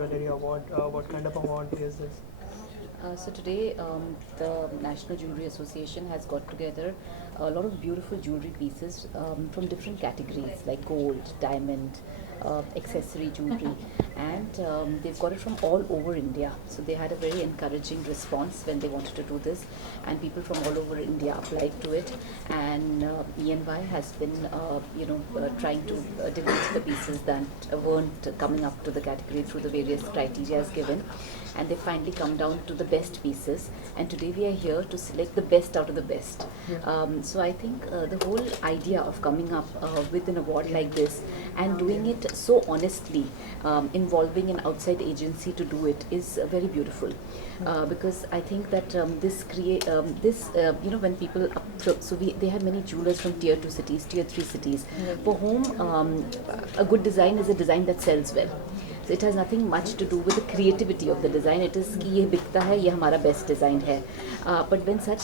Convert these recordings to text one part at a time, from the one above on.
Jewelry Award. What kind of award is this? So today, the National Jewelry Association has got together a lot of beautiful jewelry pieces from different categories like gold, diamond, accessory jewelry, and they've got it from all over India. So they had a very encouraging response when they wanted to do this, and people from all over India applied to it. And ENY has been, trying to delete the pieces that weren't coming up to the category through the various criteria given, and they finally come down to the best pieces, and today we are here to select the best out of the best. So I think the whole idea of coming up with an award like this and doing it so honestly, involving an outside agency to do it is very beautiful. Because I think that when people they have many jewelers from tier 2 cities, tier 3 cities, for whom a good design is a design that sells well. So it has nothing much to do with the creativity of the design. It is कि ये बिकता है, ये हमारा best design है. But when such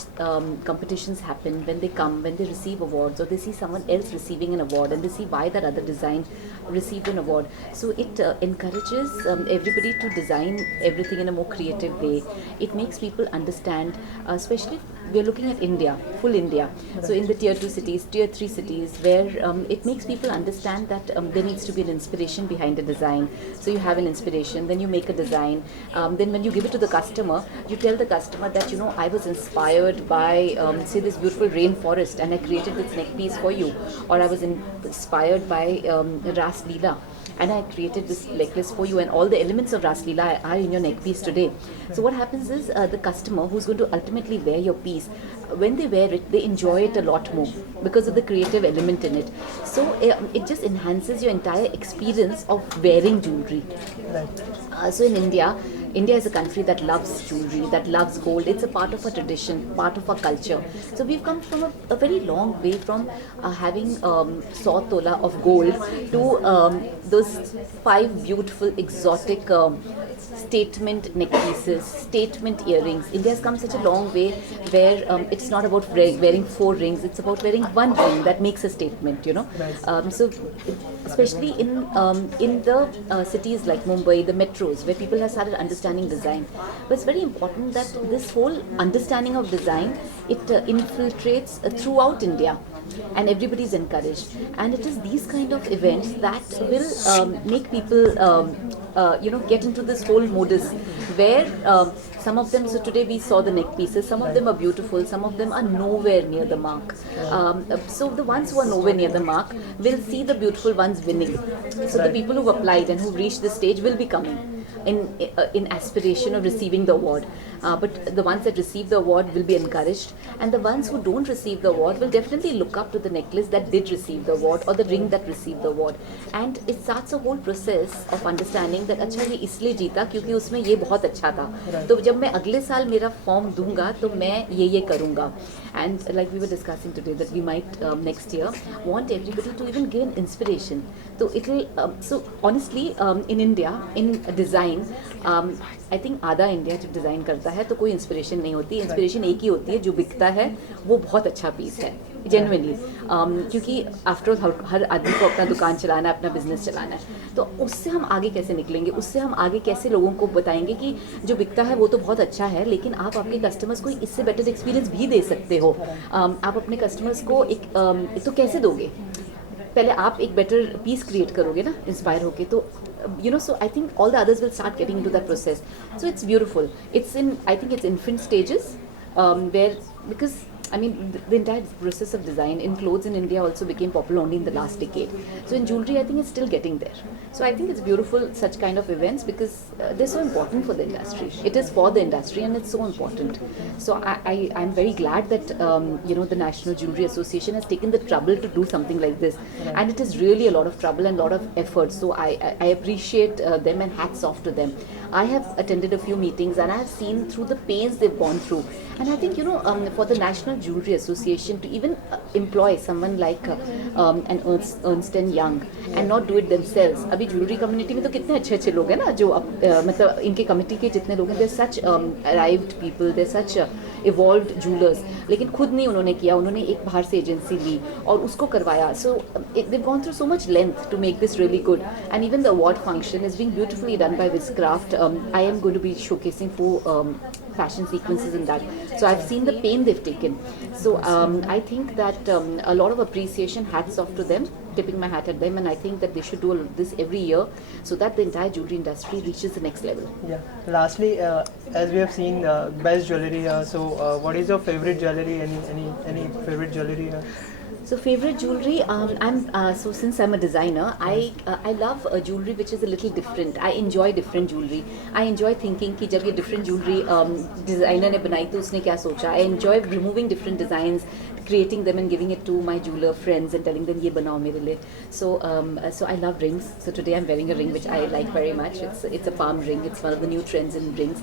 competitions happen, when they come, when they receive awards, or they see someone else receiving an award, and they see why that other design received an award, so it encourages everybody to design everything in a more creative way. It makes people understand, especially we are looking at India, full India. So in the tier 2 cities, tier 3 cities, where it makes people understand that there needs to be an inspiration behind a design. So you have an inspiration, then you make a design, then when you give it to the customer, you tell the customer that, I was inspired by, say, this beautiful rainforest, and I created this neck piece for you, or I was inspired by Ras Leela, and I created this necklace for you, and all the elements of Ras Leela are in your neck piece today. So what happens is the customer who's going to ultimately wear your piece, when they wear it, they enjoy it a lot more because of the creative element in it. So it just enhances your entire experience of wearing jewelry. So in India, India is a country that loves jewelry, that loves gold. It's a part of our tradition, part of our culture. So we've come from a very long way from having 100 tola of gold to those 5 beautiful exotic statement neck pieces, statement earrings. India has come such a long way where it's not about wearing 4 rings, it's about wearing 1 ring that makes a statement, So especially in the cities like Mumbai, the metros, where people have started understanding design. But it's very important that this whole understanding of design, it infiltrates throughout India, and everybody is encouraged. And it is these kind of events that will make people get into this whole modus where some of them, so today we saw the neck pieces, some of them are beautiful, some of them are nowhere near the mark. So the ones who are nowhere near the mark will see the beautiful ones winning. So the people who applied and who reached this stage will be coming in aspiration of receiving the award. But the ones that receive the award will be encouraged, and the ones who don't receive the award will definitely look up to the necklace that did receive the award, or the ring that received the award. And it starts a whole process of understanding that अच्छा ये इसलिए जीता क्योंकि उसमें ये बहुत अच्छा था, तो जब मैं अगले साल मेरा फॉर्म दूंगा तो मैं ये करूंगा. And like we were discussing today, that we might next year want everybody to even give an inspiration. So it'll so honestly in India, in design, I think आधा इंडिया जब डिज़ाइन करता है तो कोई इंस्पिरेशन नहीं होती. Inspiration एक ही होती है, जो बिकता है वो बहुत अच्छा पीस है, जेन्युइनली. क्योंकि आफ्टर ऑल हर आदमी को अपना दुकान चलाना है, अपना बिजनेस चलाना है, तो उससे हम आगे कैसे निकलेंगे, उससे हम आगे कैसे लोगों को बताएंगे कि जो बिकता है वो तो बहुत अच्छा है, लेकिन आप आपके कस्टमर्स को इससे बेटर एक्सपीरियंस भी दे सकते हो. आप अपने कस्टमर्स को एक तो कैसे दोगे, पहले आप एक बेटर पीस क्रिएट करोगे ना, इंस्पायर होके. तो so I think all the others will start getting into that process. So it's beautiful. I think it's infant stages, where, because I mean, the entire process of design in clothes in India also became popular only in the last decade. So in jewelry, I think it's still getting there. So I think it's beautiful, such kind of events, because they're so important for the industry. It is for the industry, and it's so important. So I'm very glad that the National Jewelry Association has taken the trouble to do something like this, and it is really a lot of trouble and a lot of effort. So I appreciate them, and hats off to them. I have attended a few meetings, and I have seen through the pains they've gone through. And I think, for the national enough jewelry association to even employ someone like an Ernst and Young and not do it themselves. अभी jewelry community में तो कितने अच्छे लोग हैं ना जो मतलब इनके committee के जितने लोग हैं, they're such arrived people, they're such evolved jewelers, लेकिन खुद नहीं उन्होंने किया, उन्होंने एक बाहर से एजेंसी ली और उसको करवाया. So they've gone through so much length to make this really good, and even the award function is being beautifully done by Wizcraft. I am going to be showcasing 4 fashion sequences in that. So I've seen the pain they've taken. So I think that a lot of appreciation, hats off to them, tipping my hat at them, and I think that they should do this every year so that the entire jewelry industry reaches the next level. Yeah. Lastly, as we have seen best jewelry here, so what is your favorite jewelry? Any favorite jewelry here? So favorite jewelry, so since I'm a designer, I love jewelry which is a little different. I enjoy different jewelry. I enjoy thinking कि जब ये different jewelry designer ने बनाई तो उसने क्या सोचा. I enjoy removing different designs, creating them and giving it to my jeweler friends and telling them ये बनाओ मेरे लिए. So so I love rings. So today I'm wearing a ring which I like very much. It's a palm ring. It's one of the new trends in rings.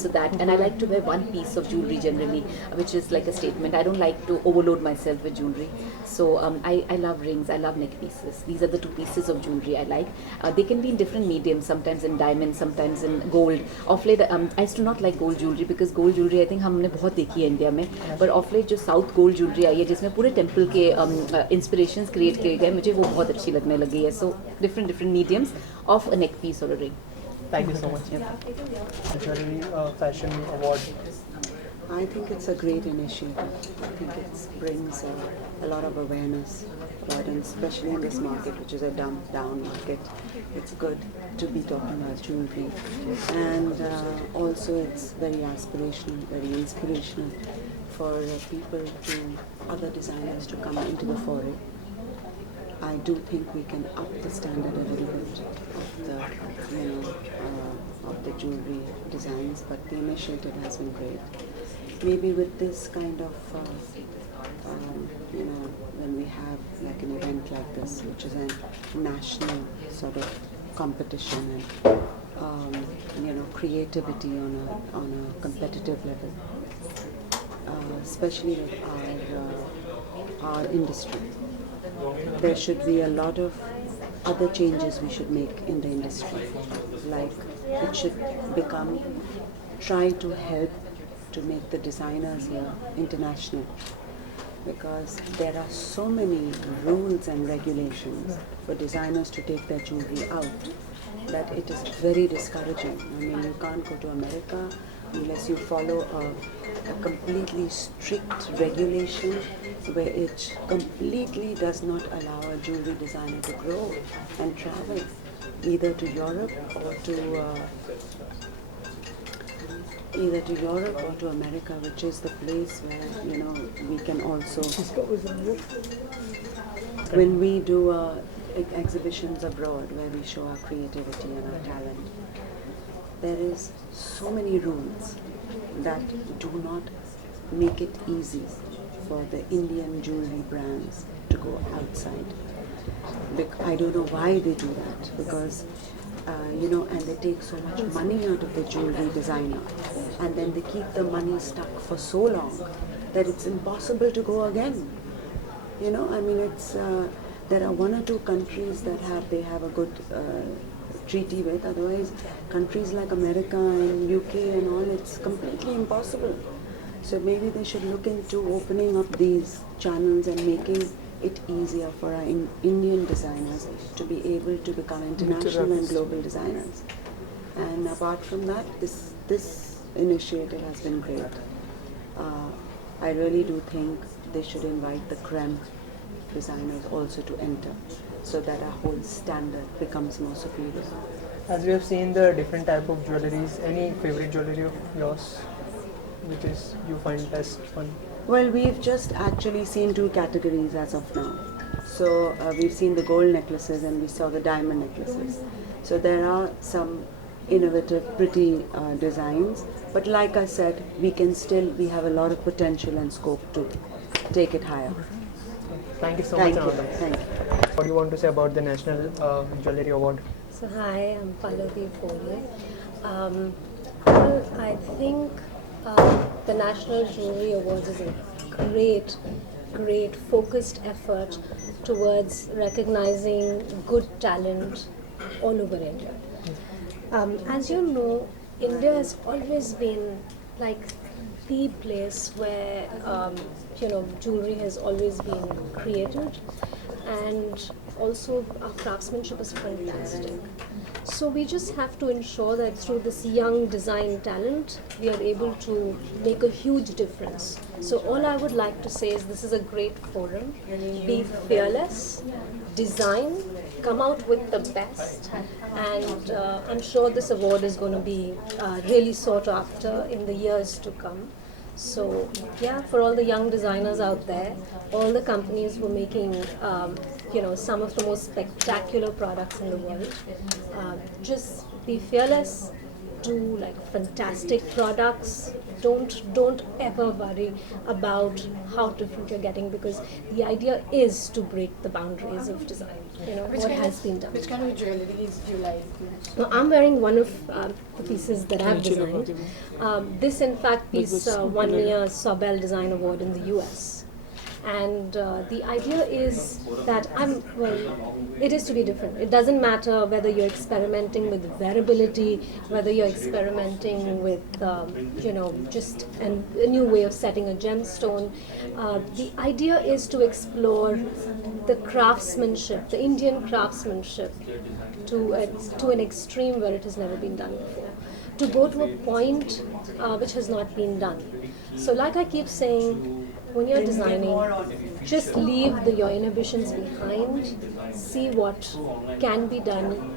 So that, and I like to wear one piece of jewelry generally, which is like a statement. I don't like to overload myself with jewelry. So I love rings, I love neck pieces. These are the 2 pieces of jewelry I like. They can be in different mediums, sometimes in diamond, sometimes in gold. Of late, I used to not like gold jewelry because gold jewelry I think हमने बहुत देखी है India में. But of late जो South gold jewelry आई है जिसमें पूरे temple के inspirations create किए गए, मुझे वो बहुत अच्छी लगने लगी है. So different mediums of a neck piece or a ring. Thank you so much. Jewelry Fashion Award. I think it's a great initiative. I think it brings a lot of awareness, but especially in this market, which is a dumped down market, it's good to be talking about jewelry. And also it's very aspirational, very inspirational for people other designers to come into the foray. I do think we can up the standard a little bit of the jewelry designs, but the initiative has been great. Maybe with this kind of, when we have like an event like this, which is a national sort of competition and creativity on a competitive level, especially with our industry, there should be a lot of other changes we should make in the industry. Like it should try to help to make the designers here international, because there are so many rules and regulations for designers to take their jewelry out that it is very discouraging. I mean, you can't go to America unless you follow a completely strict regulation where it completely does not allow a jewelry designer to grow and travel either to Europe or to America, which is the place where we can also, when we do exhibitions abroad where we show our creativity and our talent, there is so many rules that do not make it easy for the Indian jewelry brands to go outside. I don't know why they do that, because and they take so much money out of the jewelry designer, and then they keep the money stuck for so long that it's impossible to go again. I mean, it's there are 1 or 2 countries that have a good treaty with. Otherwise, countries like America and UK and all, it's completely impossible. So maybe they should look into opening up these channels and making it easier for our Indian designers to be able to become international and global designers. And apart from that, this initiative has been great. I really do think they should invite the creme designers also to enter, so that our whole standard becomes more superior. As we have seen the different type of jewelries, any favorite jewelry of yours which is you find best fun? Well, we've just actually seen 2 categories as of now. So we've seen the gold necklaces and we saw the diamond necklaces. So there are some innovative, pretty designs. But like I said, we have a lot of potential and scope to take it higher. Thank you so Thank much, you. Ananda. Thank you. What do you want to say about the National Jewelry Award? So hi, I'm Pallavi Foley. Well, I think the National Jewelry Awards is great focused effort towards recognizing good talent all over India. As you know, India has always been like the place where jewelry has always been created, and also our craftsmanship is fantastic. So we just have to ensure that through this young design talent, we are able to make a huge difference. So all I would like to say is this is a great forum. Be fearless, design, come out with the best, and I'm sure this award is going to be really sought after in the years to come. So yeah, for all the young designers out there, all the companies who are making some of the most spectacular products in the world, just be fearless, do like fantastic products. Don't ever worry about how different you're getting, because the idea is to break the boundaries of design. What has been done. Which kind of jewelries do you like? Now, I'm wearing one of the pieces that I've designed. This, in fact, piece won me a Sobel Design Award in the US. And the idea is that it is to be different. It doesn't matter whether you're experimenting with wearability, whether you're experimenting with, just a new way of setting a gemstone. The idea is to explore the craftsmanship, the Indian craftsmanship, to an extreme where it has never been done before. To go to a point which has not been done. So like I keep saying, when you're designing, just leave your inhibitions behind, see what can be done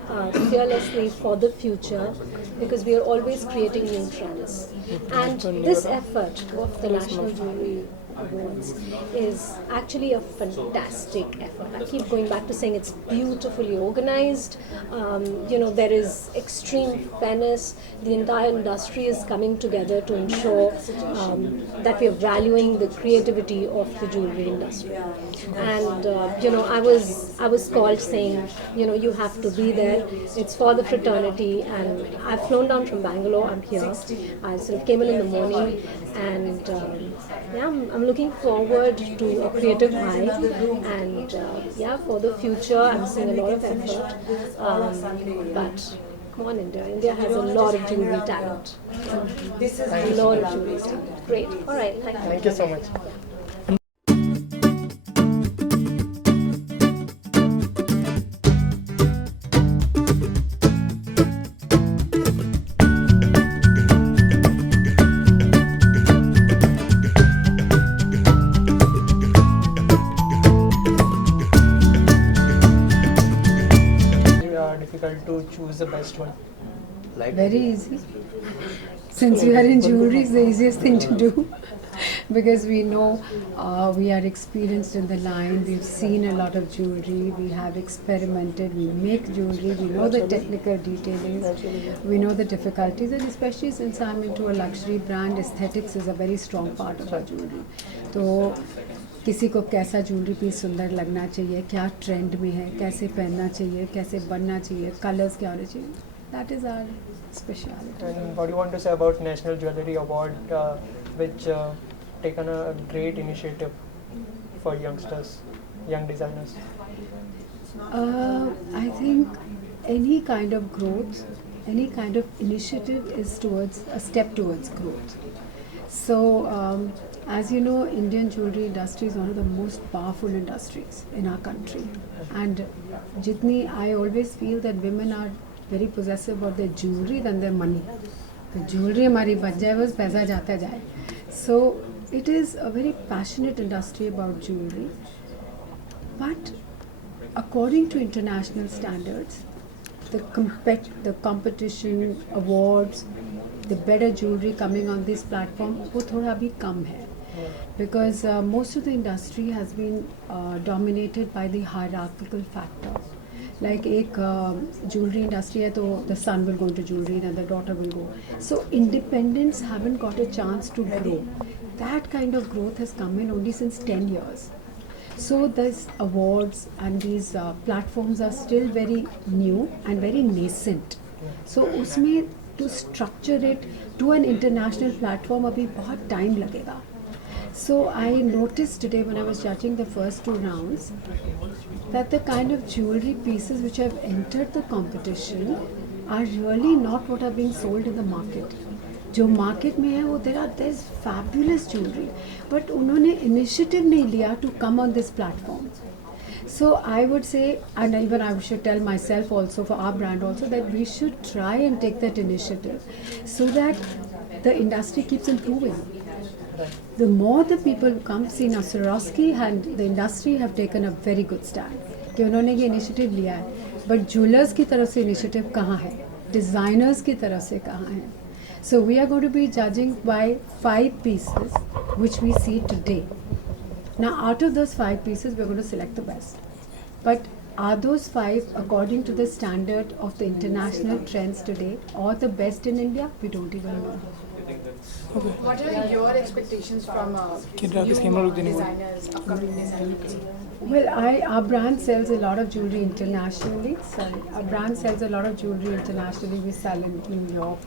fearlessly for the future, because we are always creating new trends. And this effort of the National Jewelry Awards is actually a fantastic effort. I keep going back to saying it's beautifully organized. There is extreme fairness. The entire industry is coming together to ensure that we are valuing the creativity of the jewelry industry. And I was called saying, you have to be there. It's for the fraternity, and I've flown down from Bangalore. I'm here. I sort of came in the morning, and I'm looking forward to a creative high, and for the future I'm seeing a lot of effort, but come on, India has a lot of jewelry talent. A lot of jewelry talent. Great. All right, thank you. Thank you so much. Difficult to choose the best one. Very easy. Since we are in jewelry, it's the easiest thing to do because we know we are experienced in the line. We've seen a lot of jewelry. We have experimented. We make jewelry. We know the technical details. We know the difficulties, and especially since I'm into a luxury brand, aesthetics is a very strong part of our jewelry. So किसी को कैसा jewellery piece सुंदर लगना चाहिए, क्या trend में है, कैसे पहनना चाहिए, कैसे बनना चाहिए, कलर्स क्या होने चाहिए, that is our speciality. And what do you want to say about National Jewelry Award, which taken a great initiative for youngsters, young designers? I think any kind of growth, any kind of initiative is towards a step towards growth. So as you know, Indian jewelry industry is one of the most powerful industries in our country, and jitni I always feel that women are very possessive about their jewelry than their money. The jewelry हमारी बच जाए, बस पैसा जाता जाए. So it is a very passionate industry about jewelry, but according to international standards, the competition, awards, the better jewelry coming on this platform वो थोड़ा अभी कम है, because most of the industry has been dominated by the hierarchical factor. Like एक jewelry industry है तो the son will go into jewelry, then the daughter will go. So independents haven't got a chance to grow. That kind of growth has come in only since 10 years. So these awards and these platforms are still very new and very nascent. So उसमें to structure it to an international platform अभी बहुत time लगेगा. So I noticed today when I was judging the first 2 rounds that the kind of jewelry pieces which have entered the competition are really not what are being sold in the market. जो market में है वो there is fabulous jewelry, but उन्होंने initiative नहीं लिया to come on this platform. So I would say, and even I should tell myself also for our brand also, that we should try and take that initiative so that the industry keeps improving. The more the people who come, see now Swarovski and the industry have taken a very good stand कि उन्होंने ये initiative लिया है, but jewelers की तरफ से initiative कहाँ है, designers की तरफ से कहाँ है. So we are going to be judging by 5 pieces which we see today. Now out of those 5 pieces we are going to select the best. But are those 5 according to the standard of the international trends today or the best in India? We don't even know. What are your expectations from new designers, upcoming designers? Well, our brand sells a lot of jewelry internationally. Sorry, our brand sells a lot of jewelry internationally. We sell in New York,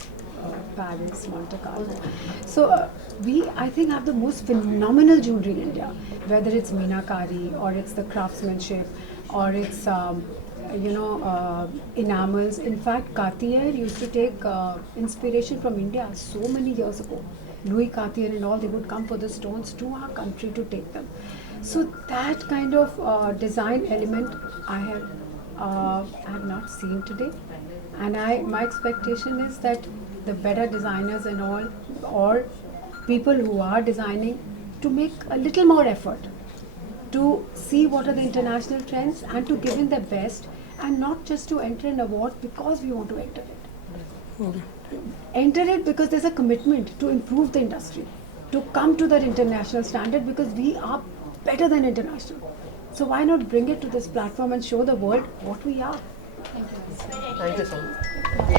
Paris, Monte Carlo. So I think have the most phenomenal jewelry in India, whether it's meenakari or it's the craftsmanship or it's enamels. In fact, Cartier used to take inspiration from India so many years ago. Louis Cartier and all, they would come for the stones to our country to take them. So that kind of design element I have not seen today, and my expectation is that the better designers and all, or people who are designing, to make a little more effort to see what are the international trends and to give in their best, and not just to enter an award because we want to enter it. Okay. Enter it because there's a commitment to improve the industry, to come to that international standard, because we are better than international. So why not bring it to this platform and show the world what we are? Thank you so much.